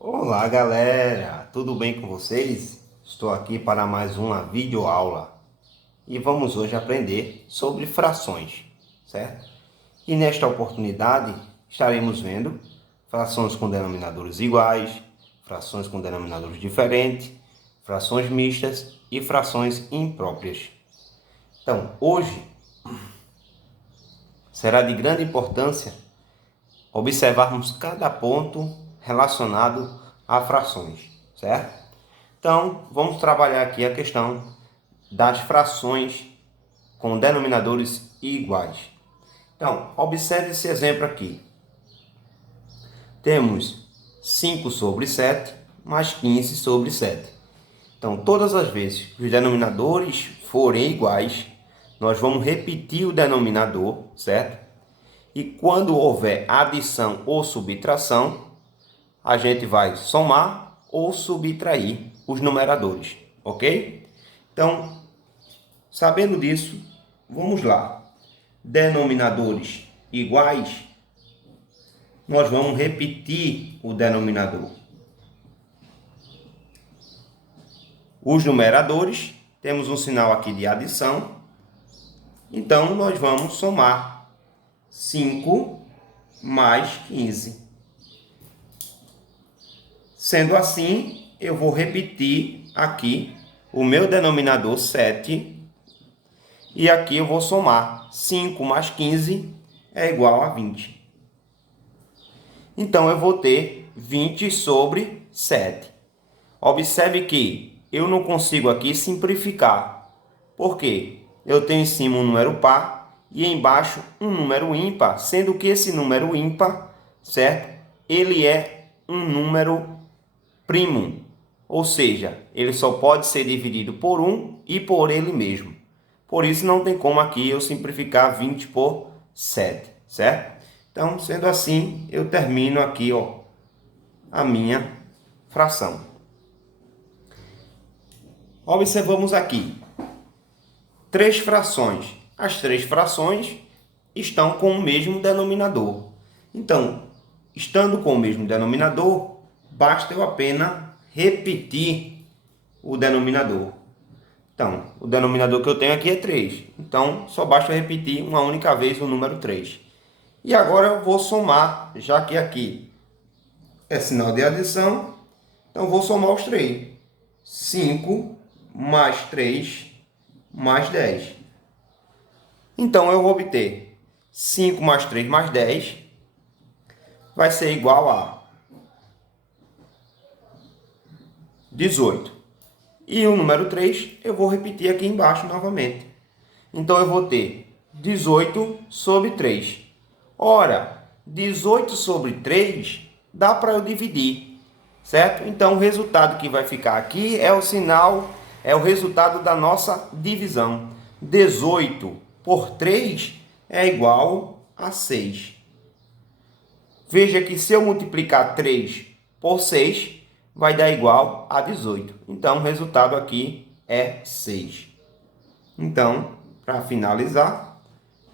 Olá galera, tudo bem com vocês? Estou aqui para mais uma videoaula e vamos hoje aprender sobre frações, certo? E nesta oportunidade estaremos vendo frações com denominadores iguais, frações com denominadores diferentes, frações mistas e frações impróprias. Então, hoje será de grande importância observarmos cada ponto relacionado a frações, certo? Então, vamos trabalhar aqui a questão das frações com denominadores iguais. Então, observe esse exemplo aqui. Temos 5 sobre 7 mais 15 sobre 7. Então, todas as vezes que os denominadores forem iguais, nós vamos repetir o denominador, certo? E quando houver adição ou subtração, a gente vai somar ou subtrair os numeradores, ok? Então, sabendo disso, vamos lá. Denominadores iguais, nós vamos repetir o denominador. Os numeradores, temos um sinal aqui de adição, então nós vamos somar 5 mais 15. Sendo assim, eu vou repetir aqui o meu denominador 7 e aqui eu vou somar 5 mais 15 é igual a 20. Então, eu vou ter 20 sobre 7. Observe que eu não consigo aqui simplificar. Por quê? Eu tenho em cima um número par e embaixo um número ímpar, sendo que esse número ímpar, certo? Ele é um número primo, ou seja, ele só pode ser dividido por 1 e por ele mesmo. Por isso, não tem como aqui eu simplificar 20 por 7, certo? Então, sendo assim, eu termino aqui a minha fração. Observamos aqui 3 frações. As 3 frações estão com o mesmo denominador. Então, estando com o mesmo denominador, basta eu apenas repetir o denominador. Então, o denominador que eu tenho aqui é 3. Então, só basta repetir uma única vez o número 3. E agora eu vou somar, já que aqui é sinal de adição, então eu vou somar os 3. 5 mais 3 mais 10. Então, eu vou obter 5 mais 3 mais 10 vai ser igual a 18. E o número 3 eu vou repetir aqui embaixo novamente. Então, eu vou ter 18 sobre 3. Ora, 18 sobre 3 dá para eu dividir, certo? Então, o resultado que vai ficar aqui é o sinal, é o resultado da nossa divisão. 18 por 3 é igual a 6. Veja que se eu multiplicar 3 por 6, vai dar igual a 18. Então, o resultado aqui é 6. Então, para finalizar,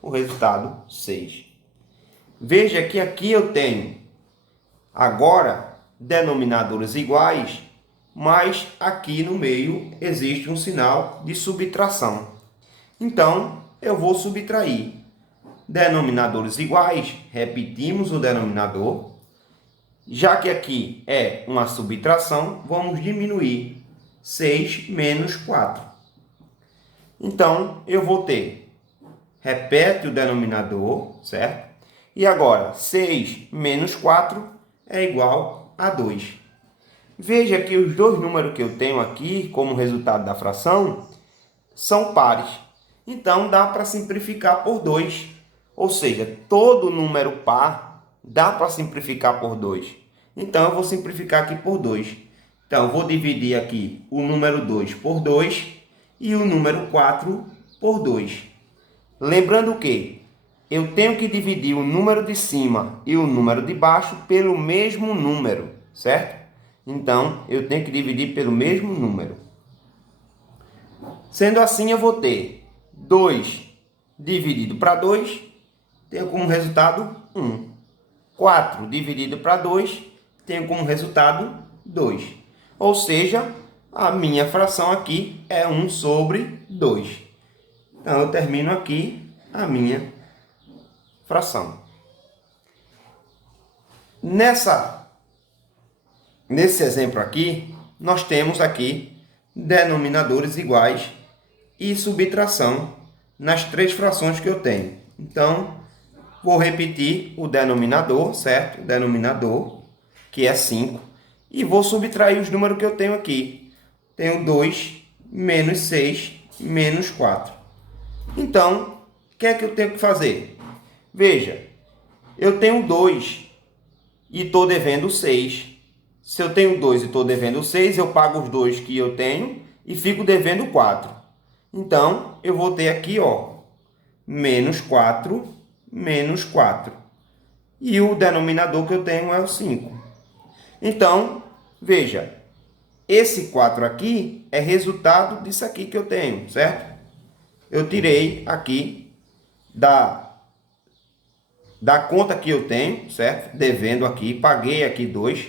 o resultado 6. Veja que aqui eu tenho agora denominadores iguais, mas aqui no meio existe um sinal de subtração. Então, eu vou subtrair. Denominadores iguais, repetimos o denominador. Já que aqui é uma subtração, vamos diminuir 6 menos 4. Então, eu vou ter, repete o denominador, certo? E agora, 6 menos 4 é igual a 2. Veja que os dois números que eu tenho aqui como resultado da fração são pares. Então, dá para simplificar por 2. Ou seja, todo número par dá para simplificar por 2. Então, eu vou simplificar aqui por 2. Então, eu vou dividir aqui o número 2 por 2 e o número 4 por 2. Lembrando que eu tenho que dividir o número de cima e o número de baixo pelo mesmo número, certo? Então, eu tenho que dividir pelo mesmo número. Sendo assim, eu vou ter 2 dividido para 2, tenho como resultado 1. 4 dividido para 2, tenho como resultado 2. Ou seja, a minha fração aqui é 1 sobre 2. Então, eu termino aqui a minha fração. Nesse exemplo aqui, nós temos aqui denominadores iguais e subtração nas 3 frações que eu tenho. Então, vou repetir o denominador, certo? O denominador, que é 5. E vou subtrair os números que eu tenho aqui. Tenho 2 menos 6 menos 4. Então, o que é que eu tenho que fazer? Veja, eu tenho 2 e estou devendo 6. Se eu tenho 2 e estou devendo 6, eu pago os 2 que eu tenho e fico devendo 4. Então, eu vou ter aqui, ó, menos 4, menos 4. E o denominador que eu tenho é o 5. Então, veja, esse 4 aqui é resultado disso aqui que eu tenho, certo? Eu tirei aqui da conta que eu tenho, certo? Devendo aqui, paguei aqui 2.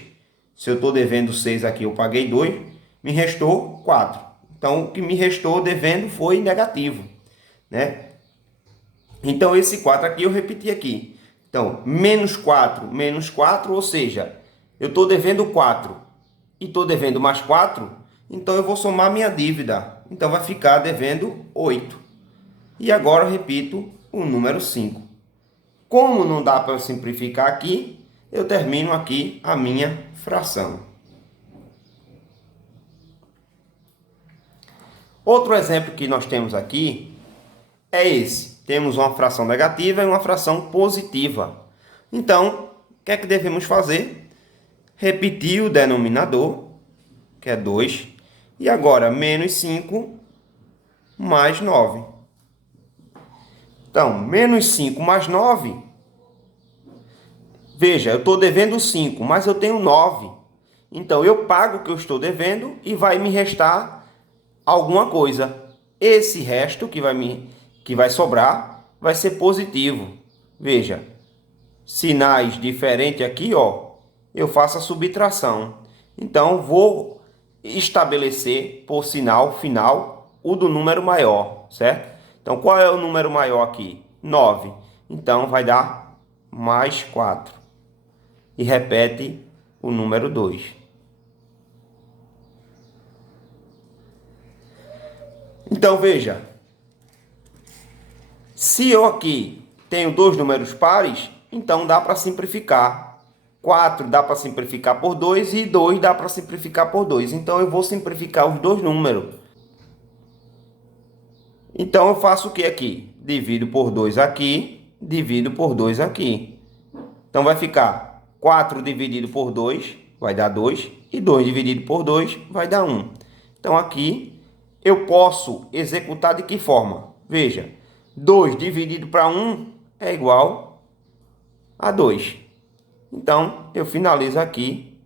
Se eu estou devendo 6 aqui, eu paguei 2. Me restou 4. Então, o que me restou devendo foi negativo, né? Então, esse 4 aqui eu repeti aqui. Então, menos 4, ou seja, eu estou devendo 4 e estou devendo mais 4, então eu vou somar minha dívida. Então, vai ficar devendo 8. E agora eu repito o número 5. Como não dá para simplificar aqui, eu termino aqui a minha fração. Outro exemplo que nós temos aqui é esse. Temos uma fração negativa e uma fração positiva. Então, o que é que devemos fazer? Repetir o denominador, que é 2, e agora menos 5 mais 9. Então, menos 5 mais 9, veja, eu estou devendo 5, mas eu tenho 9. Então, eu pago o que eu estou devendo e vai me restar alguma coisa. Esse resto que vai sobrar vai ser positivo. Veja, sinais diferentes aqui, ó, eu faço a subtração. Então, vou estabelecer por sinal final o do número maior, certo? Então, qual é o número maior aqui? 9. Então, vai dar mais 4. E repete o número 2. Então, veja. Se eu aqui tenho 2 números pares, então dá para simplificar. 4 dá para simplificar por 2 e 2 dá para simplificar por 2. Então, eu vou simplificar os 2 números. Então, eu faço o que aqui? Divido por 2 aqui, divido por 2 aqui. Então, vai ficar 4 dividido por 2, vai dar 2. E 2 dividido por 2 vai dar 1. Então, aqui eu posso executar de que forma? Veja, 2 dividido para 1 é igual a 2. Então, eu finalizo aqui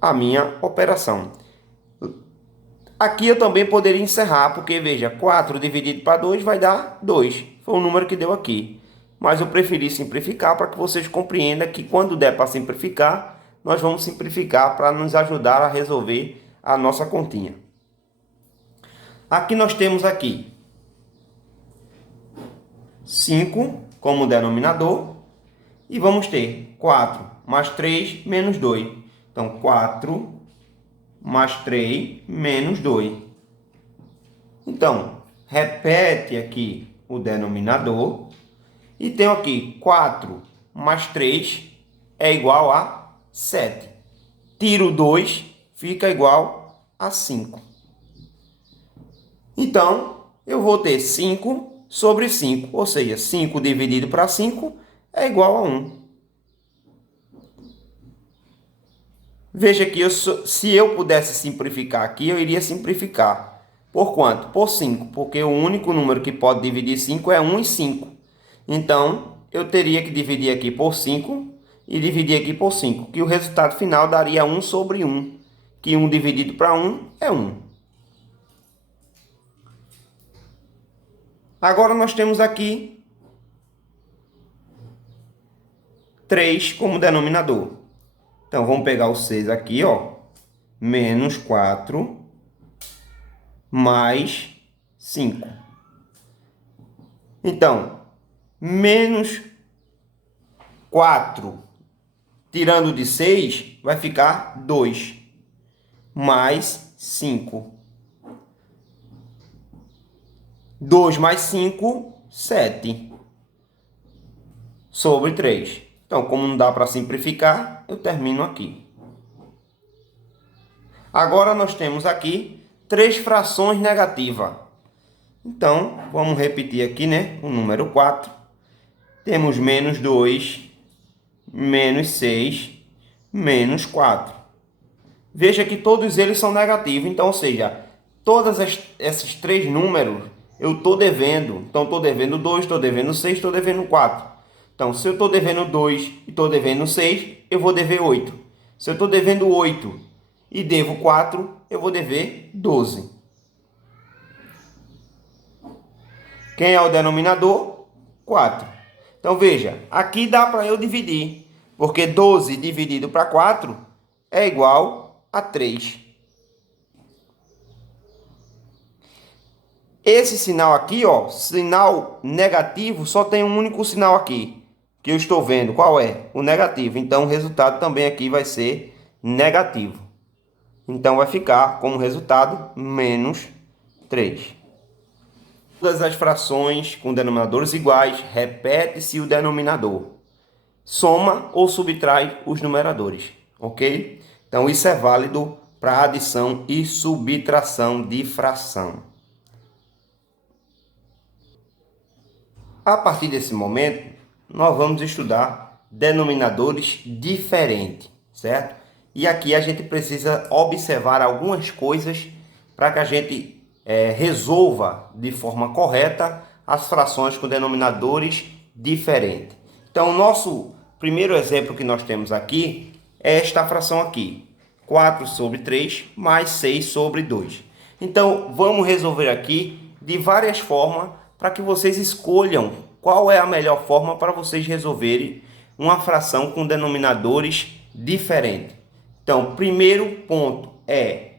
a minha operação. Aqui eu também poderia encerrar, porque, veja, 4 dividido para 2 vai dar 2. Foi o número que deu aqui. Mas eu preferi simplificar para que vocês compreendam que quando der para simplificar, nós vamos simplificar para nos ajudar a resolver a nossa continha. Aqui nós temos aqui 5 como denominador e vamos ter 4 mais 3 menos 2. Então, 4 mais 3 menos 2. Então, repete aqui o denominador. E tenho aqui 4 mais 3 é igual a 7. Tiro 2, fica igual a 5. Então, eu vou ter 5 sobre 5. Ou seja, 5 dividido para 5 é igual a 1. Veja que se eu pudesse simplificar aqui, eu iria simplificar. Por quanto? Por 5, porque o único número que pode dividir 5 é 1 e 5. Então, eu teria que dividir aqui por 5 e dividir aqui por 5, que o resultado final daria 1 sobre 1, que 1 dividido para 1 é 1. Agora nós temos aqui 3 como denominador. Então, vamos pegar o 6 aqui, ó. Menos 4 mais 5. Então, menos 4 tirando de 6 vai ficar 2 mais 5. 2 mais 5, 7 sobre 3. Então, como não dá para simplificar, eu termino aqui. Agora nós temos aqui 3 frações negativas. Então, vamos repetir aqui, né? O número 4. Temos menos 2, menos 6, menos 4. Veja que todos eles são negativos. Então, ou seja, todas esses 3 números eu estou devendo. Então, estou devendo 2, estou devendo 6, estou devendo 4. Então, se eu estou devendo 2 e estou devendo 6, eu vou dever 8. Se eu estou devendo 8 e devo 4, eu vou dever 12. Quem é o denominador? 4. Então, veja, aqui dá para eu dividir, porque 12 dividido para 4 é igual a 3. Esse sinal aqui, ó, sinal negativo, só tem um único sinal aqui, que eu estou vendo. Qual é? O negativo. Então, o resultado também aqui vai ser negativo. Então, vai ficar como resultado menos 3. Todas as frações com denominadores iguais, repete-se o denominador. Soma ou subtrai os numeradores, ok? Então, isso é válido para adição e subtração de fração. A partir desse momento, nós vamos estudar denominadores diferentes, certo? E aqui a gente precisa observar algumas coisas para que a gente resolva de forma correta as frações com denominadores diferentes. Então, o nosso primeiro exemplo que nós temos aqui é esta fração aqui, 4 sobre 3 mais 6 sobre 2. Então, vamos resolver aqui de várias formas para que vocês escolham qual é a melhor forma para vocês resolverem uma fração com denominadores diferentes. Então, primeiro ponto é,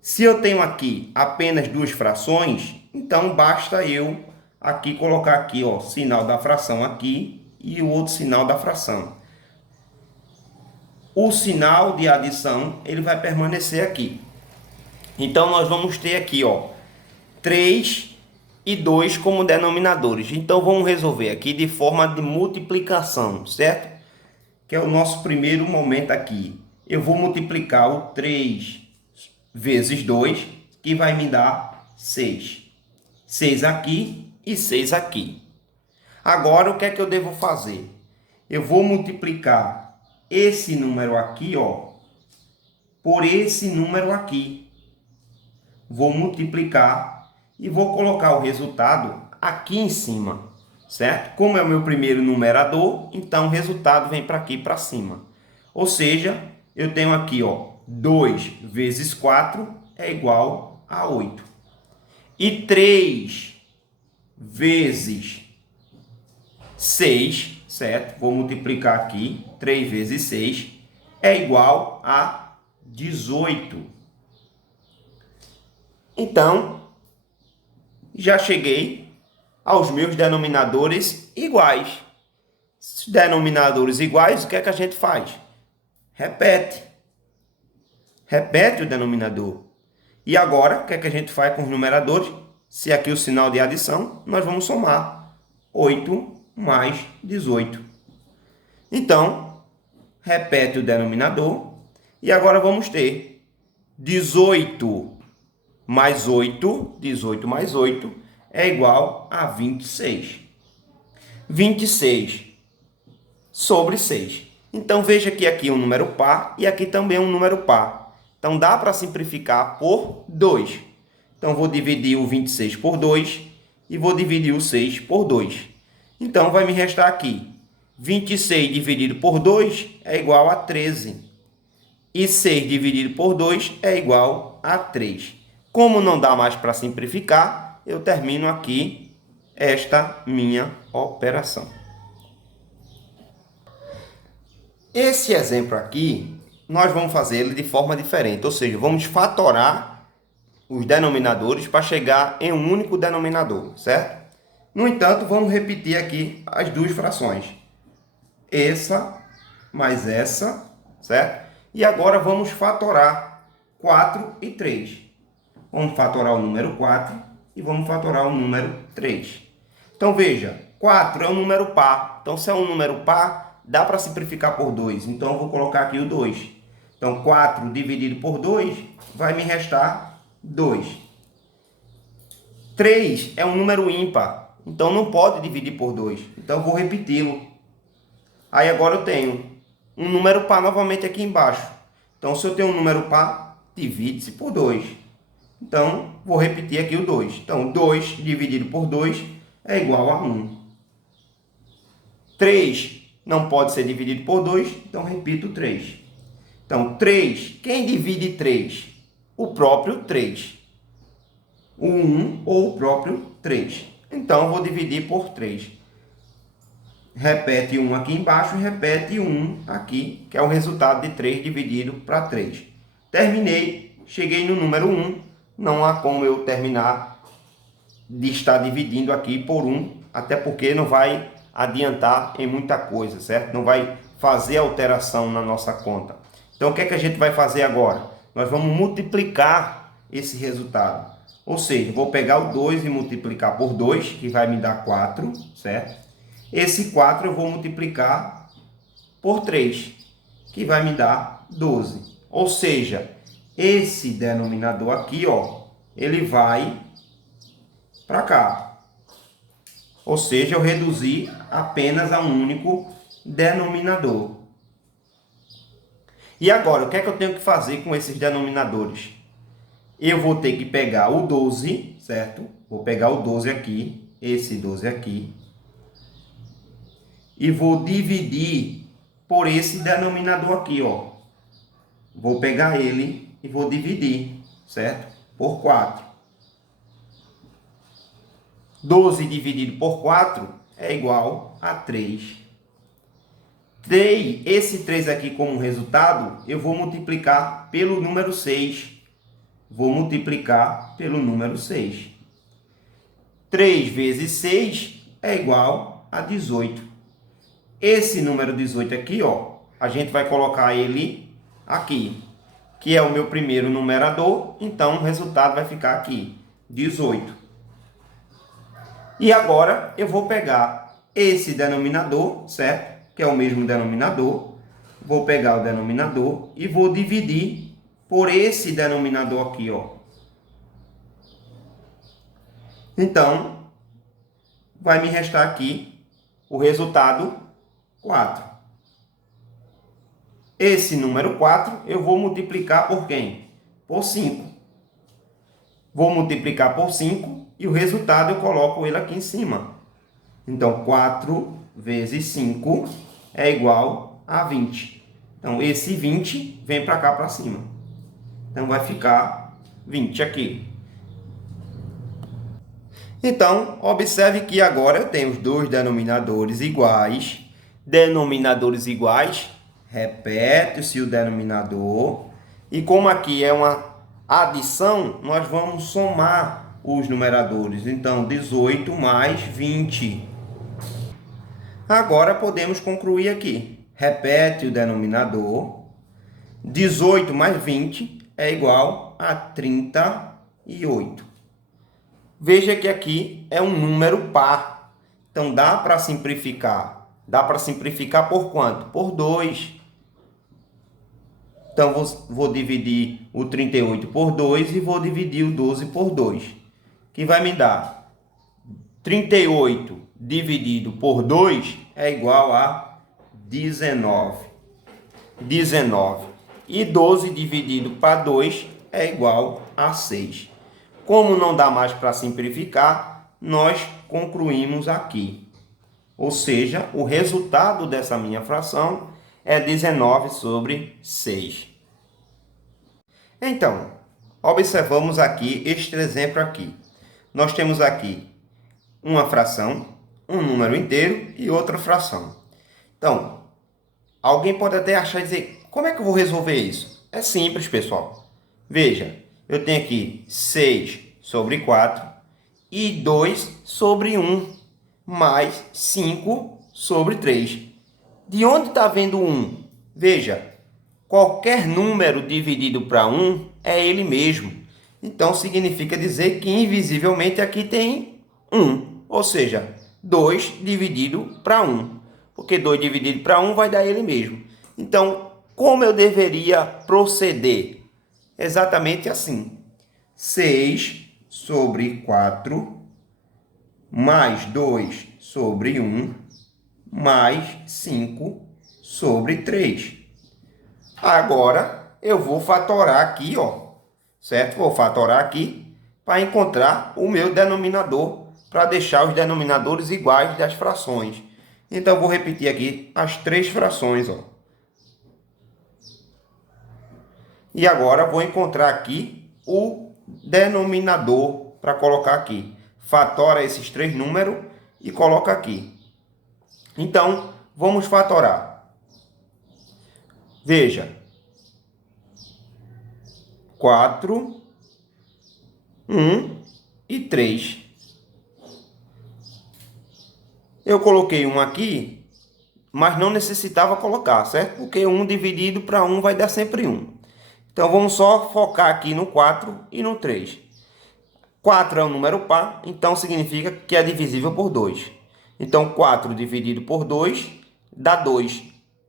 se eu tenho aqui apenas duas frações, então basta eu aqui colocar aqui, ó, sinal da fração aqui e o outro sinal da fração. O sinal de adição, ele vai permanecer aqui. Então, nós vamos ter aqui, ó, 3 e 2 como denominadores. Então, vamos resolver aqui de forma de multiplicação, certo? Que é o nosso primeiro momento aqui. Eu vou multiplicar o 3 vezes 2, que vai me dar 6. 6 aqui e 6 aqui. Agora, o que é que eu devo fazer? Eu vou multiplicar esse número aqui, ó, por esse número aqui. Vou multiplicar e vou colocar o resultado aqui em cima, certo? Como é o meu primeiro numerador, então o resultado vem para aqui para cima. Ou seja, eu tenho aqui, ó, 2 vezes 4 é igual a 8. E 3 vezes 6, certo? Vou multiplicar aqui, 3 vezes 6 é igual a 18. Então, já cheguei aos meus denominadores iguais. Denominadores iguais, o que é que a gente faz? Repete. Repete o denominador. E agora, o que é que a gente faz com os numeradores? Se aqui o sinal de adição, nós vamos somar 8 mais 18. Então, repete o denominador. E agora vamos ter 18 mais 8, 18 mais 8, é igual a 26. 26 sobre 6. Então, veja que aqui é um número par e aqui também é um número par. Então, dá para simplificar por 2. Então, vou dividir o 26 por 2 e vou dividir o 6 por 2. Então, vai me restar aqui 26 dividido por 2 é igual a 13. E 6 dividido por 2 é igual a 3. Como não dá mais para simplificar, eu termino aqui esta minha operação. Esse exemplo aqui, nós vamos fazer ele de forma diferente, ou seja, vamos fatorar os denominadores para chegar em um único denominador, certo? No entanto, vamos repetir aqui as duas frações. Essa mais essa, certo? E agora vamos fatorar 4 e 3. Vamos fatorar o número 4 e vamos fatorar o número 3. Então, veja, 4 é um número par. Então, se é um número par, dá para simplificar por 2. Então, eu vou colocar aqui o 2. Então, 4 dividido por 2 vai me restar 2. 3 é um número ímpar. Então, não pode dividir por 2. Então, eu vou repeti-lo. Aí, agora eu tenho um número par novamente aqui embaixo. Então, se eu tenho um número par, divide-se por 2. Então, vou repetir aqui o 2. Então, 2 dividido por 2 é igual a 1. 3 não pode ser dividido por 2, então repito 3. Então, 3, quem divide 3? O próprio 3. O 1 ou o próprio 3. Então, vou dividir por 3. Repete 1 aqui embaixo e repete 1 aqui, que é o resultado de 3 dividido para 3. Terminei, cheguei no número 1. Não há como eu terminar de estar dividindo aqui por 1, até porque não vai adiantar em muita coisa, certo? Não vai fazer alteração na nossa conta. Então, o que é que a gente vai fazer agora? Nós vamos multiplicar esse resultado. Ou seja, vou pegar o 2 e multiplicar por 2, que vai me dar 4, certo? Esse 4 eu vou multiplicar por 3, que vai me dar 12. Ou seja, esse denominador aqui, ó, ele vai para cá. Ou seja, eu reduzi apenas a um único denominador. E agora, o que é que eu tenho que fazer com esses denominadores? Eu vou ter que pegar o 12, certo? Vou pegar o 12 aqui, esse 12 aqui, e vou dividir por esse denominador aqui, ó. Vou pegar ele e vou dividir, certo? Por 4. 12 dividido por 4 é igual a 3. Dei esse 3 aqui como resultado, eu vou multiplicar pelo número 6. Vou multiplicar pelo número 6. 3 vezes 6 é igual a 18. Esse número 18 aqui, ó, a gente vai colocar ele aqui, que é o meu primeiro numerador, então o resultado vai ficar aqui, 18. E agora eu vou pegar esse denominador, certo? Que é o mesmo denominador. Vou pegar o denominador e vou dividir por esse denominador aqui, ó. Então, vai me restar aqui o resultado 4. Esse número 4 eu vou multiplicar por quem? Por 5. Vou multiplicar por 5 e o resultado eu coloco ele aqui em cima. Então, 4 vezes 5 é igual a 20. Então, esse 20 vem para cá para cima. Então, vai ficar 20 aqui. Então, observe que agora eu tenho os dois denominadores iguais. Denominadores iguais, repete-se o denominador. E como aqui é uma adição, nós vamos somar os numeradores. Então, 18 mais 20. Agora podemos concluir aqui. Repete o denominador. 18 mais 20 é igual a 38. Veja que aqui é um número par. Então, dá para simplificar. Dá para simplificar por quanto? Por 2. Então, vou dividir o 38 por 2 e vou dividir o 12 por 2. Que vai me dar 38 dividido por 2 é igual a 19. 19. E 12 dividido para 2 é igual a 6. Como não dá mais para simplificar, nós concluímos aqui. Ou seja, o resultado dessa minha fração é 19 sobre 6. Então, observamos aqui este exemplo aqui. Nós temos aqui uma fração, um número inteiro e outra fração. Então, Alguém pode até achar e dizer, como é que eu vou resolver isso? É simples, pessoal. Veja, eu tenho aqui 6 sobre 4 e 2 sobre 1, mais 5 sobre 3. De onde está vendo 1? Veja, qualquer número dividido para 1 é ele mesmo. Então, significa dizer que invisivelmente aqui tem 1. Ou seja, 2 dividido para 1. Porque 2 dividido para 1 vai dar ele mesmo. Então, como eu deveria proceder? Exatamente assim. 6 sobre 4 mais 2 sobre 1 mais 5 sobre 3. Agora eu vou fatorar aqui, ó, certo? Vou fatorar aqui para encontrar o meu denominador, para deixar os denominadores iguais das frações. Então eu vou repetir aqui as 3 frações, ó. E agora vou encontrar aqui o denominador para colocar aqui. Fatora esses 3 números e coloca aqui. Então, vamos fatorar. Veja. 4, 1 e 3. Eu coloquei 1 aqui, mas não necessitava colocar, certo? Porque 1 dividido para 1 vai dar sempre 1. Então, vamos só focar aqui no 4 e no 3. 4 é um número par, então significa que é divisível por 2. Então, 4 dividido por 2 dá 2.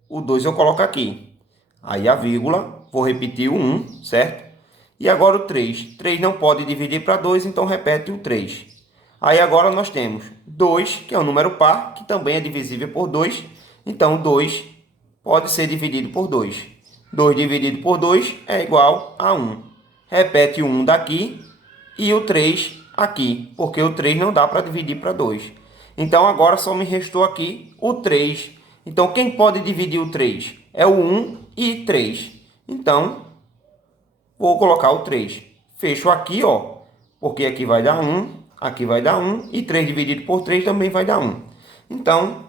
O 2 eu coloco aqui. Aí a vírgula, vou repetir o 1, certo? E agora o 3. 3 não pode dividir para 2, então repete o 3. Aí agora nós temos 2, que é um número par, que também é divisível por 2. Então, 2 pode ser dividido por 2. 2 dividido por 2 é igual a 1. Repete o 1 daqui e o 3 aqui, porque o 3 não dá para dividir para 2. Então, agora só me restou aqui o 3. Então, quem pode dividir o 3? É o 1 e 3. Então, vou colocar o 3. Fecho aqui, ó, porque aqui vai dar 1, aqui vai dar 1, e 3 dividido por 3 também vai dar 1. Então,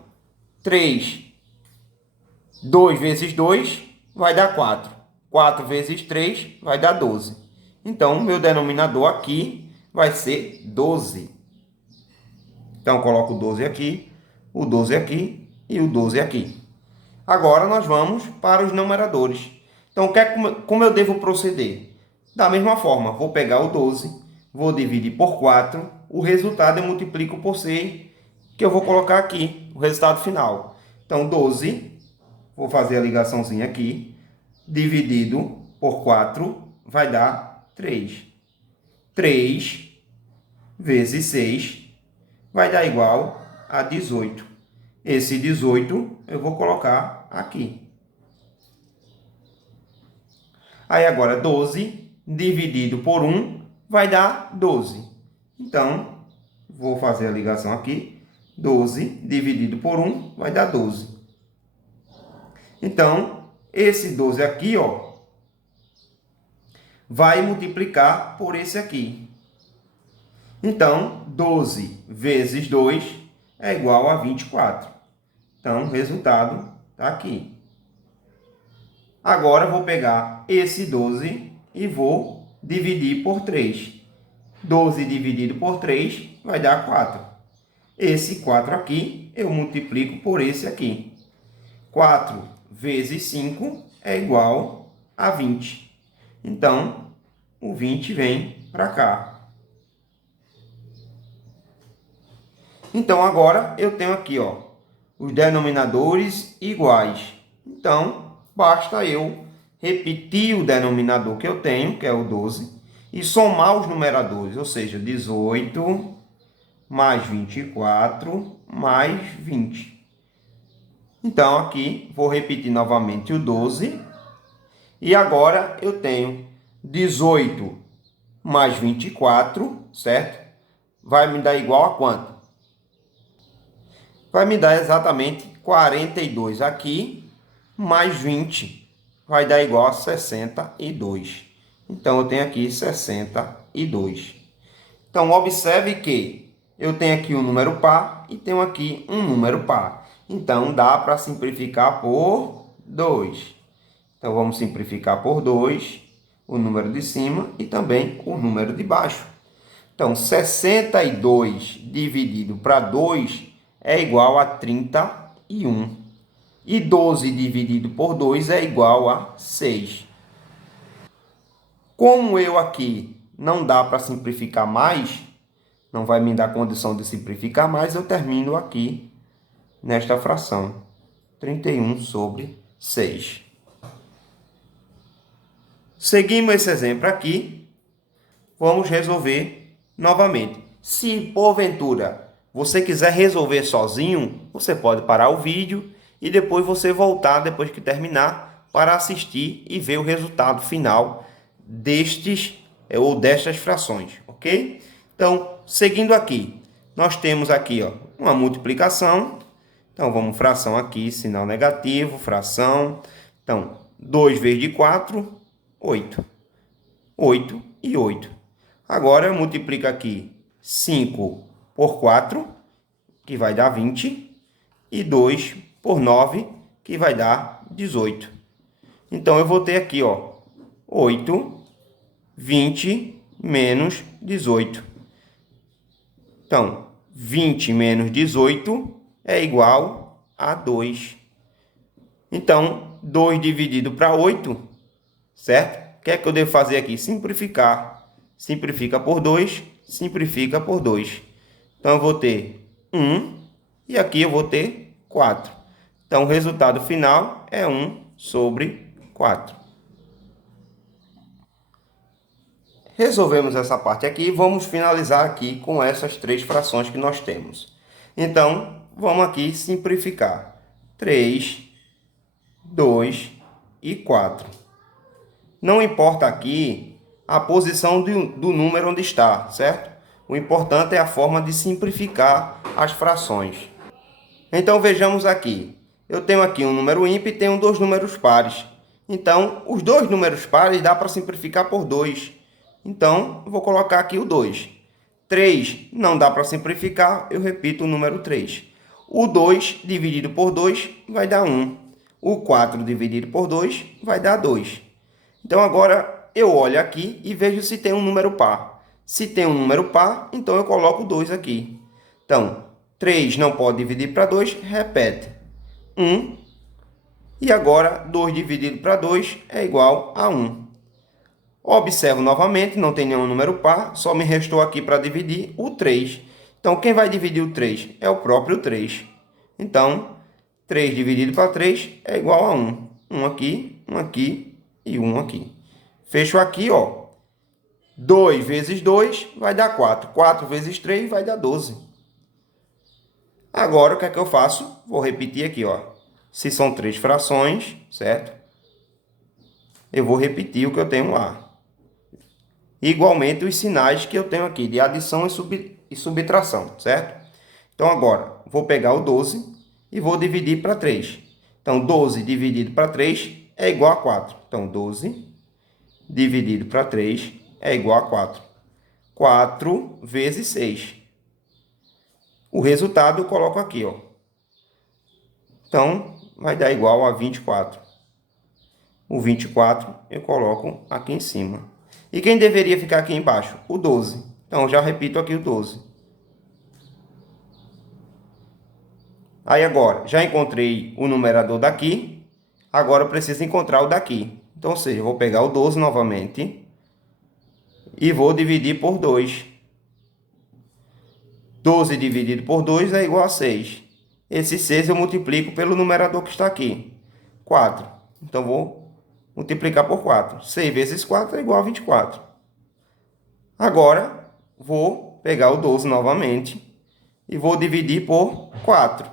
2 vezes 2 vai dar 4. 4 vezes 3 vai dar 12. Então, o meu denominador aqui vai ser 12. Então, coloco o 12 aqui, o 12 aqui e o 12 aqui. Agora, nós vamos para os numeradores. Então, como eu devo proceder? Da mesma forma, vou pegar o 12, vou dividir por 4, o resultado eu multiplico por 6, que eu vou colocar aqui, o resultado final. Então, 12, vou fazer a ligaçãozinha aqui, dividido por 4 vai dar 3. 3 vezes 6 vai dar igual a 18. Esse 18 eu vou colocar aqui. Aí agora 12 dividido por 1 vai dar 12. Então, vou fazer a ligação aqui. 12 dividido por 1 vai dar 12. Então, esse 12 aqui, ó, vai multiplicar por esse aqui. Então, 12 vezes 2 é igual a 24. Então, o resultado está aqui. Agora, vou pegar esse 12 e vou dividir por 3. 12 dividido por 3 vai dar 4. Esse 4 aqui, eu multiplico por esse aqui. 4 vezes 5 é igual a 20. Então, o 20 vem para cá. Então, agora eu tenho aqui, ó, os denominadores iguais. Então, basta eu repetir o denominador que eu tenho, que é o 12, e somar os numeradores, ou seja, 18 mais 24 mais 20. Então, aqui, vou repetir novamente o 12. E agora eu tenho 18 mais 24, certo? Vai me dar igual a quanto? Vai me dar exatamente 42 aqui, mais 20. Vai dar igual a 62. Então, eu tenho aqui 62. Então, observe que eu tenho aqui um número par e tenho aqui um número par. Então, dá para simplificar por 2. Então, vamos simplificar por 2 o número de cima e também o número de baixo. Então, 62 dividido para 2 é igual a 31. E 12 dividido por 2 é igual a 6. Como eu aqui não dá para simplificar mais, não vai me dar condição de simplificar mais, eu termino aqui nesta fração. 31 sobre 6. Seguimos esse exemplo aqui. Vamos resolver novamente. Se porventura você quiser resolver sozinho, você pode parar o vídeo e depois você voltar, depois que terminar, para assistir e ver o resultado final destes ou destas frações, ok? Então, seguindo aqui, nós temos aqui uma multiplicação. Então, vamos fração aqui, sinal negativo, fração. Então, 2 vezes 4, 8. 8 e 8. Agora, multiplica aqui 5 por 4, que vai dar 20. E 2 por 9, que vai dar 18. Então, eu vou ter aqui, 8, 20 menos 18. Então, 20 menos 18 é igual a 2. Então, 2 dividido para 8, certo? O que é que eu devo fazer aqui? Simplificar. Simplifica por 2, simplifica por 2. Então, eu vou ter 1 e aqui eu vou ter 4. Então, o resultado final é 1 sobre 4. Resolvemos essa parte aqui e vamos finalizar aqui com essas 3 frações que nós temos. Então, vamos aqui simplificar. 3, 2 e 4. Não importa aqui a posição do número onde está, certo? O importante é a forma de simplificar as frações. Então, vejamos aqui. Eu tenho aqui um número ímpar e tenho 2 números pares. Então, os 2 números pares dá para simplificar por 2. Então, eu vou colocar aqui o 2. 3 não dá para simplificar, eu repito o número 3. O 2 dividido por 2 vai dar 1. O 4 dividido por 2 vai dar 2. Então, agora eu olho aqui e vejo se tem um número par. Se tem um número par, então eu coloco 2 aqui. Então, 3 não pode dividir para 2, repete. 1. E agora, 2 dividido para 2 é igual a 1. Observo novamente, não tem nenhum número par, só me restou aqui para dividir o 3. Então, quem vai dividir o 3? É o próprio 3. Então, 3 dividido para 3 é igual a 1. 1 aqui e 1 aqui. Fecho aqui, 2 vezes 2 vai dar 4. 4 vezes 3 vai dar 12. Agora, o que é que eu faço? Vou repetir aqui, Se são 3 frações, certo? Eu vou repetir o que eu tenho lá. Igualmente os sinais que eu tenho aqui de adição e subtração, certo? Então, agora, vou pegar o 12 e vou dividir para 3. Então, 12 dividido para 3 é igual a 4. Então, 12 dividido para 3 é igual a 4. 4 vezes 6. O resultado eu coloco aqui, Então, vai dar igual a 24. O 24 eu coloco aqui em cima. E quem deveria ficar aqui embaixo? O 12. Então, já repito aqui o 12. Aí agora, já encontrei o numerador daqui. Agora eu preciso encontrar o daqui. Então, ou seja, eu vou pegar o 12 novamente. E vou dividir por 2. 12 dividido por 2 é igual a 6. Esse 6 eu multiplico pelo numerador que está aqui. 4. Então, vou multiplicar por 4. 6 vezes 4 é igual a 24. Agora, vou pegar o 12 novamente e vou dividir por 4,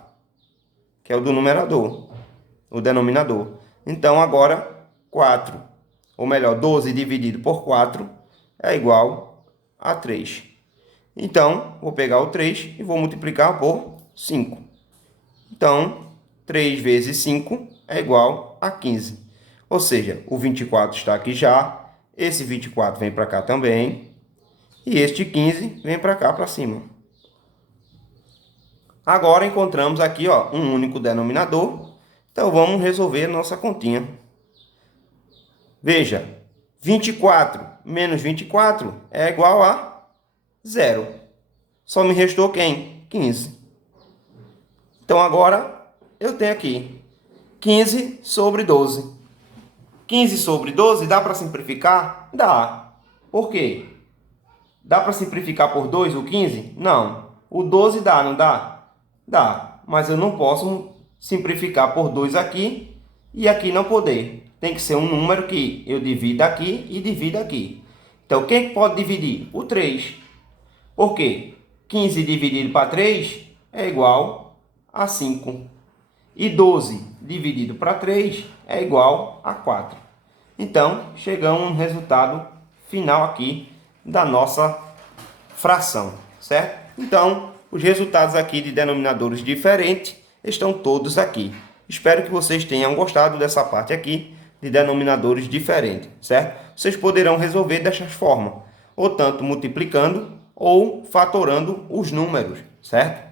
que é o do numerador, o denominador. Então, agora, 4, ou melhor, 12 dividido por 4 é igual a 3. Então, vou pegar o 3 e vou multiplicar por 5. Então, 3 vezes 5 é igual a 15. Ou seja, o 24 está aqui já. Esse 24 vem para cá também. E este 15 vem para cá, para cima. Agora, encontramos aqui um único denominador. Então, vamos resolver a nossa continha. Veja, 24 menos 24 é igual a 0. Só me restou quem? 15. Então, agora, eu tenho aqui 15 sobre 12. 15 sobre 12 dá para simplificar? Dá. Por quê? Dá para simplificar por 2 o 15? Não. O 12 dá, não dá? Dá. Mas eu não posso simplificar por 2 aqui e aqui não poder. Tem que ser um número que eu divida aqui e divida aqui. Então, quem pode dividir? O 3. Por quê? 15 dividido para 3 é igual a 5. E 12 dividido para 3 é igual a 4. Então, chegamos no resultado final aqui da nossa fração, certo? Então, os resultados aqui de denominadores diferentes estão todos aqui. Espero que vocês tenham gostado dessa parte aqui de denominadores diferentes, certo? Vocês poderão resolver desta forma, ou tanto multiplicando ou fatorando os números, certo?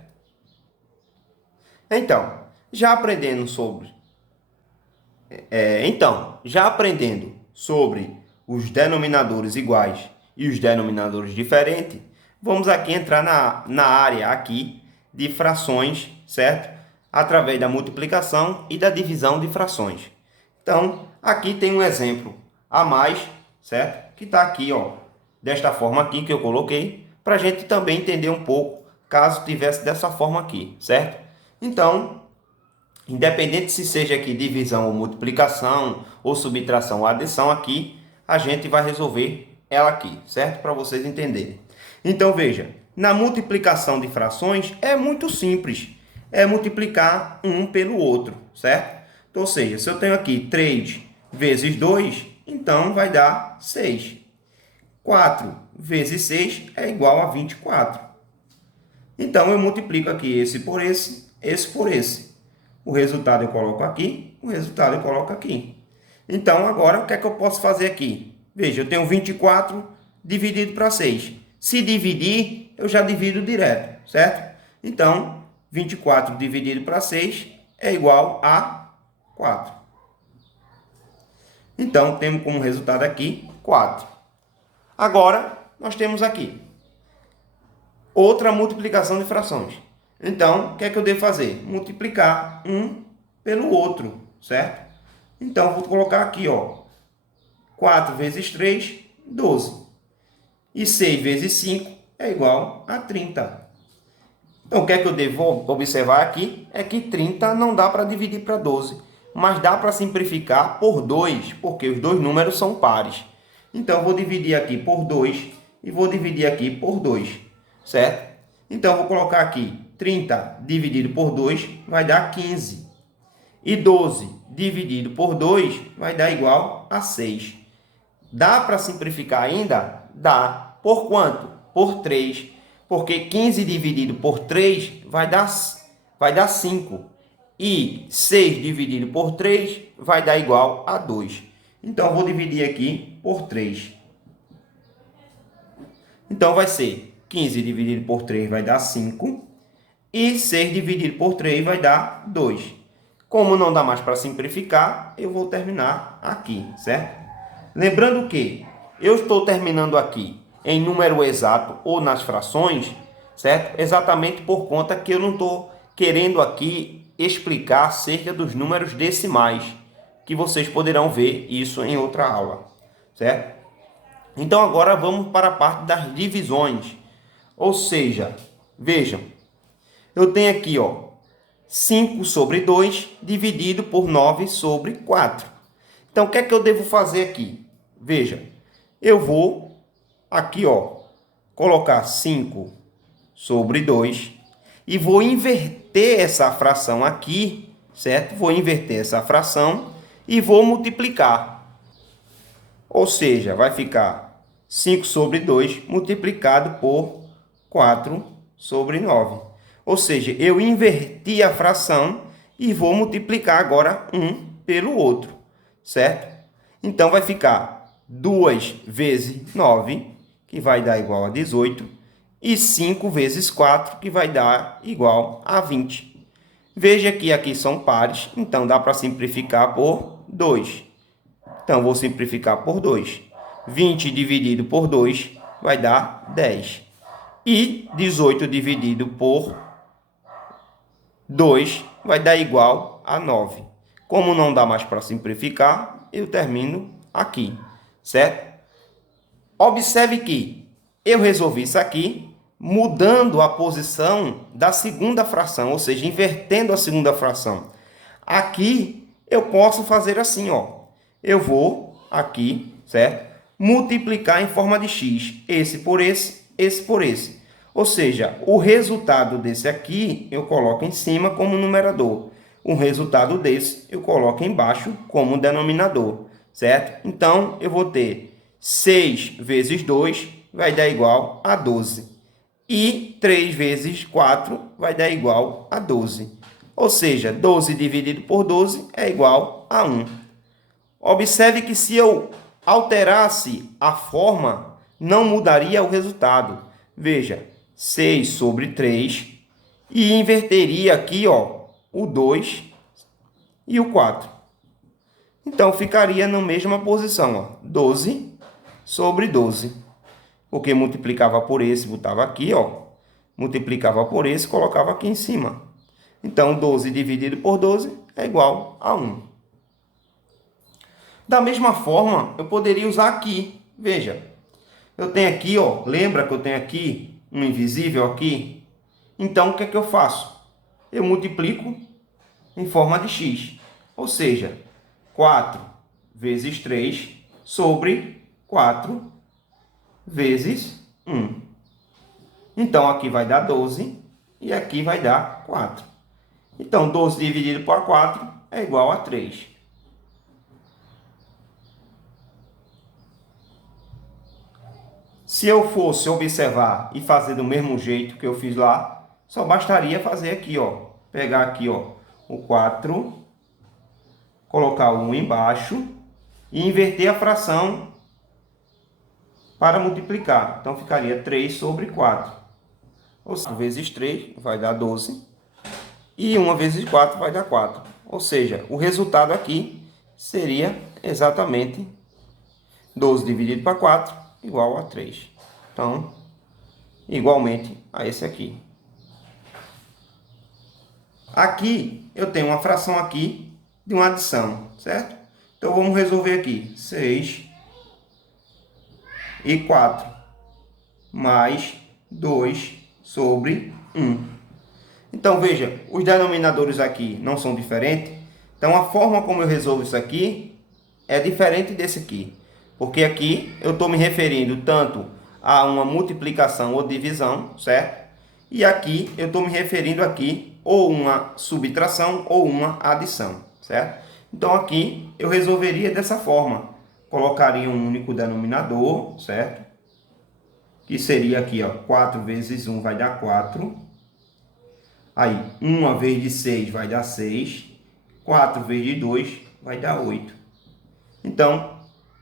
Então, já aprendendo sobre os denominadores iguais e os denominadores diferentes, vamos aqui entrar na área aqui de frações, certo? Através da multiplicação e da divisão de frações. Então, aqui tem um exemplo a mais, certo? Que está aqui, ó, desta forma aqui que eu coloquei, para a gente também entender um pouco, caso tivesse dessa forma aqui, certo? Então, independente se seja aqui divisão ou multiplicação, ou subtração ou adição, aqui a gente vai resolver ela aqui, certo? Para vocês entenderem. Então, veja, na multiplicação de frações é muito simples. É multiplicar um pelo outro, certo? Então, ou seja, se eu tenho aqui 3 vezes 2, então vai dar 6. 4 vezes 6 é igual a 24. Então, eu multiplico aqui esse por esse por esse. O resultado eu coloco aqui, o resultado eu coloco aqui. Então, agora, o que é que eu posso fazer aqui? Veja, eu tenho 24 dividido para 6. Se dividir, eu já divido direto, certo? Então, 24 dividido para 6 é igual a 4. Então, temos como resultado aqui 4. Agora, nós temos aqui outra multiplicação de frações. Então, o que é que eu devo fazer? Multiplicar um pelo outro, certo? Então, vou colocar aqui, ó, 4 vezes 3, 12. E 6 vezes 5 é igual a 30. Então, o que é que eu devo observar aqui? É que 30 não dá para dividir para 12, mas dá para simplificar por 2, porque os dois números são pares. Então, eu vou dividir aqui por 2 e vou dividir aqui por 2, certo? Então, eu vou colocar aqui 30 dividido por 2 vai dar 15. E 12 dividido por 2 vai dar igual a 6. Dá para simplificar ainda? Dá. Por quanto? Por 3. Porque 15 dividido por 3 vai dar 5. E 6 dividido por 3 vai dar igual a 2. Então, eu vou dividir aqui por 3. Então, vai ser 15 dividido por 3 vai dar 5. E 6 dividido por 3 vai dar 2. Como não dá mais para simplificar, eu vou terminar aqui, certo? Lembrando que eu estou terminando aqui em número exato ou nas frações, certo? Exatamente por conta que eu não estou querendo aqui explicar acerca dos números decimais, que vocês poderão ver isso em outra aula, certo? Então, agora vamos para a parte das divisões. Ou seja, vejam, eu tenho aqui, ó, 5 sobre 2 dividido por 9 sobre 4. Então, o que é que eu devo fazer aqui? Veja, eu vou aqui, ó, colocar 5 sobre 2 e vou inverter essa fração aqui, certo? Vou inverter essa fração e vou multiplicar. Ou seja, vai ficar 5 sobre 2 multiplicado por 4 sobre 9. Ou seja, eu inverti a fração e vou multiplicar agora um pelo outro, certo? Então, vai ficar 2 vezes 9, que vai dar igual a 18, e 5 vezes 4, que vai dar igual a 20. Veja que aqui são pares, então dá para simplificar por 2. Então, vou simplificar por 2. 20 dividido por 2 vai dar 10. E 18 dividido por 2 vai dar igual a 9. Como não dá mais para simplificar, eu termino aqui, certo? Observe que eu resolvi isso aqui mudando a posição da segunda fração, ou seja, invertendo a segunda fração. Aqui eu posso fazer assim, ó. Eu vou aqui, certo? Multiplicar em forma de x, esse por esse por esse. Ou seja, o resultado desse aqui eu coloco em cima como numerador. O resultado desse eu coloco embaixo como denominador, certo? Então, eu vou ter 6 vezes 2 vai dar igual a 12. E 3 vezes 4 vai dar igual a 12. Ou seja, 12 dividido por 12 é igual a 1. Observe que se eu alterasse a forma, não mudaria o resultado. Veja, 6 sobre 3 e inverteria aqui, ó, o 2 e o 4. Então, ficaria na mesma posição, ó, 12 sobre 12. Porque multiplicava por esse, botava aqui, ó. Multiplicava por esse, colocava aqui em cima. Então, 12 dividido por 12 é igual a 1. Da mesma forma, eu poderia usar aqui. Veja, eu tenho aqui, ó, lembra que eu tenho aqui um invisível aqui? Então, o que é que eu faço? Eu multiplico em forma de x. Ou seja, 4 vezes 3 sobre 4 vezes 1. Então, aqui vai dar 12 e aqui vai dar 4. Então, 12 dividido por 4 é igual a 3. Se eu fosse observar e fazer do mesmo jeito que eu fiz lá, só bastaria fazer aqui, ó. Pegar aqui, ó, o 4, colocar o 1 embaixo e inverter a fração para multiplicar. Então, ficaria 3 sobre 4. Ou seja, 1 vezes 3 vai dar 12. E 1 vezes 4 vai dar 4. Ou seja, o resultado aqui seria exatamente 12 dividido por 4 igual a 3. Então, igualmente a esse aqui. Aqui eu tenho uma fração aqui de uma adição, certo? Então, vamos resolver aqui. 6 e 4 mais 2 sobre 1. Então, veja, os denominadores aqui não são diferentes. Então, a forma como eu resolvo isso aqui é diferente desse aqui. Porque aqui eu estou me referindo tanto a uma multiplicação ou divisão, certo? E aqui eu estou me referindo aqui ou uma subtração ou uma adição, certo? Então, aqui eu resolveria dessa forma. Colocaria um único denominador, certo? Que seria aqui, ó, 4 vezes 1 vai dar 4. Aí, 1 vezes 6 vai dar 6. 4 vezes 2 vai dar 8. Então,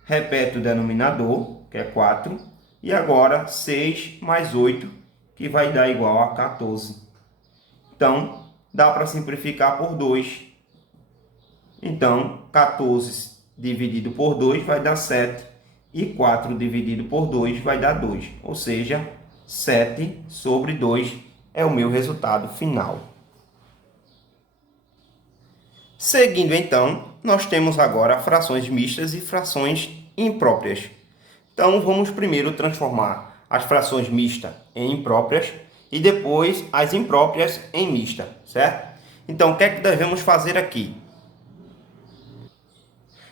repete o denominador, que é 4. E agora, 6 mais 8, que vai dar igual a 14. Então, dá para simplificar por 2. Então, 14 dividido por 2 vai dar 7. E 4 dividido por 2 vai dar 2. Ou seja, 7 sobre 2 é o meu resultado final. Seguindo, então, nós temos agora frações mistas e frações impróprias. Então, vamos primeiro transformar as frações mistas em impróprias e depois as impróprias em mista, certo? Então, o que é que devemos fazer aqui?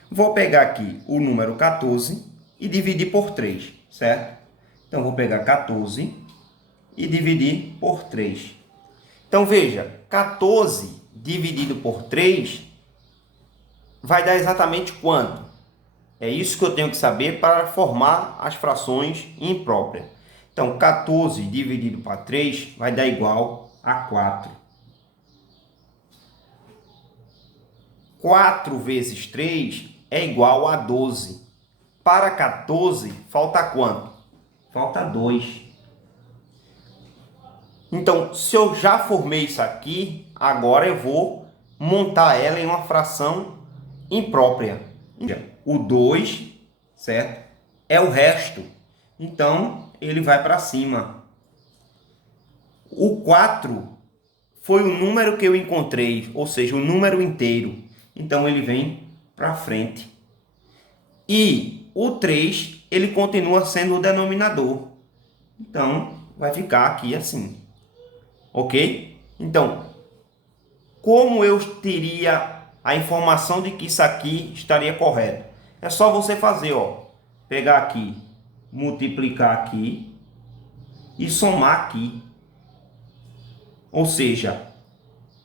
Vou pegar aqui o número 14 e dividir por 3, certo? Então, vou pegar 14 e dividir por 3. Então, veja, 14 dividido por 3 vai dar exatamente quanto? É isso que eu tenho que saber para formar as frações impróprias. Então, 14 dividido por 3 vai dar igual a 4. 4 vezes 3 é igual a 12. Para 14, falta quanto? Falta 2. Então, se eu já formei isso aqui, agora eu vou montar ela em uma fração imprópria. O 2, certo? É o resto. Então, ele vai para cima. O 4 foi o número que eu encontrei, ou seja, o número inteiro. Então, ele vem para frente. E o 3, ele continua sendo o denominador. Então, vai ficar aqui assim. Ok? Então, como eu teria a informação de que isso aqui estaria correto? É só você fazer, ó. Pegar aqui, multiplicar aqui e somar aqui. Ou seja,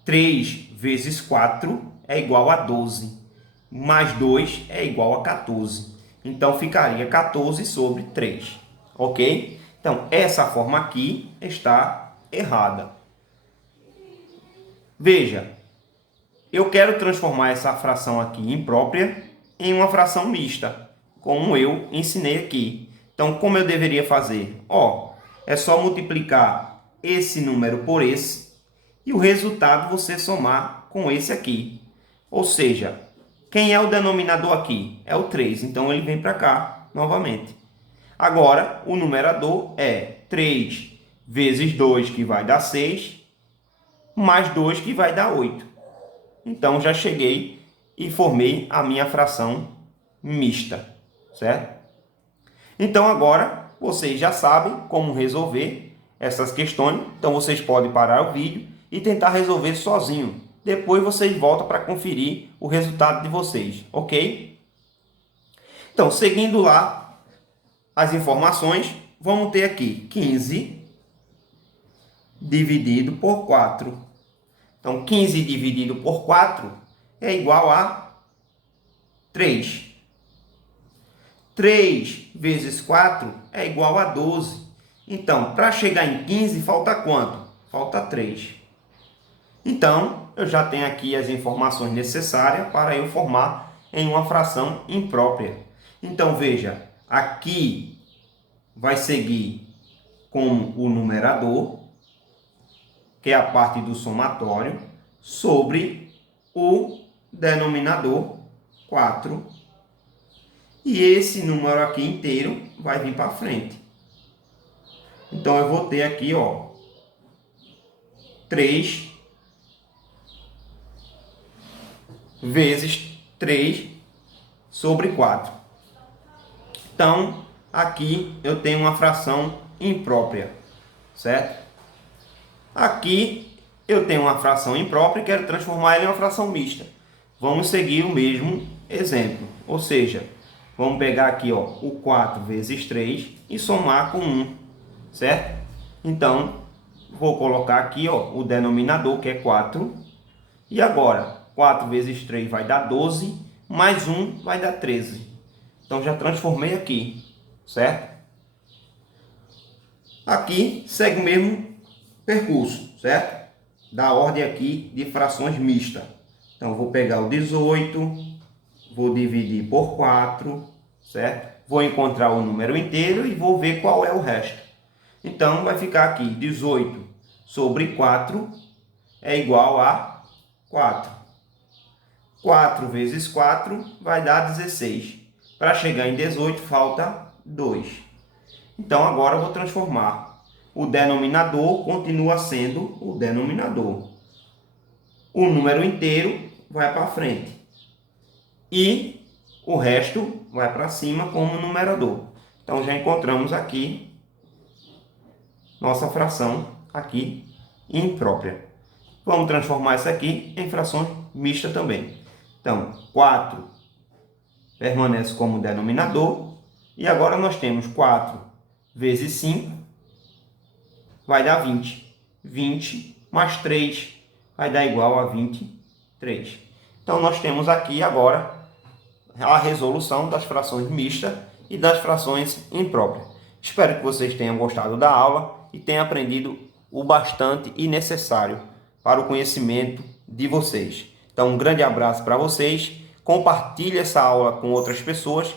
3 vezes 4 é igual a 12. Mais 2 é igual a 14. Então, ficaria 14 sobre 3. Ok? Então, essa forma aqui está errada. Veja, eu quero transformar essa fração aqui imprópria em uma fração mista, como eu ensinei aqui. Então, como eu deveria fazer? Ó, é só multiplicar esse número por esse e o resultado você somar com esse aqui. Ou seja, quem é o denominador aqui? É o 3, então ele vem para cá novamente. Agora, o numerador é 3 vezes 2, que vai dar 6, mais 2, que vai dar 8. Então, já cheguei e formei a minha fração mista, certo? Então, agora, vocês já sabem como resolver essas questões. Então, vocês podem parar o vídeo e tentar resolver sozinho. Depois, vocês voltam para conferir o resultado de vocês, ok? Então, seguindo lá as informações, vamos ter aqui 15 dividido por 4. Então, 15 dividido por 4 é igual a 3. 3 vezes 4 é igual a 12. Então, para chegar em 15, falta quanto? Falta 3. Então, eu já tenho aqui as informações necessárias para eu formar em uma fração imprópria. Então, veja, aqui vai seguir como o numerador, que é a parte do somatório, sobre o denominador 4. E esse número aqui inteiro vai vir para frente. Então, eu vou ter aqui, ó, 3 vezes 3 sobre 4. Então, aqui eu tenho uma fração imprópria, certo? Aqui eu tenho uma fração imprópria e quero transformar ela em uma fração mista. Vamos seguir o mesmo exemplo. Ou seja, vamos pegar aqui, ó, o 4 vezes 3 e somar com 1, certo? Então, vou colocar aqui, ó, o denominador, que é 4. E agora, 4 vezes 3 vai dar 12, mais 1 vai dar 13. Então, já transformei aqui, certo? Aqui segue o mesmo percurso, certo? Da ordem aqui de frações mistas. Então, vou pegar o 18, vou dividir por 4, certo? Vou encontrar o número inteiro e vou ver qual é o resto. Então, vai ficar aqui 18 sobre 4 é igual a 4. 4 vezes 4 vai dar 16. Para chegar em 18, falta 2. Então, agora eu vou transformar. O denominador continua sendo o denominador. O número inteiro vai para frente. E o resto vai para cima como numerador. Então, já encontramos aqui nossa fração aqui imprópria. Vamos transformar isso aqui em frações mistas também. Então, 4 permanece como denominador. E agora nós temos 4 vezes 5 vai dar 20. 20 mais 3 vai dar igual a 23. Então, nós temos aqui agora a resolução das frações mistas e das frações impróprias. Espero que vocês tenham gostado da aula e tenham aprendido o bastante e necessário para o conhecimento de vocês. Então, um grande abraço para vocês. Compartilhe essa aula com outras pessoas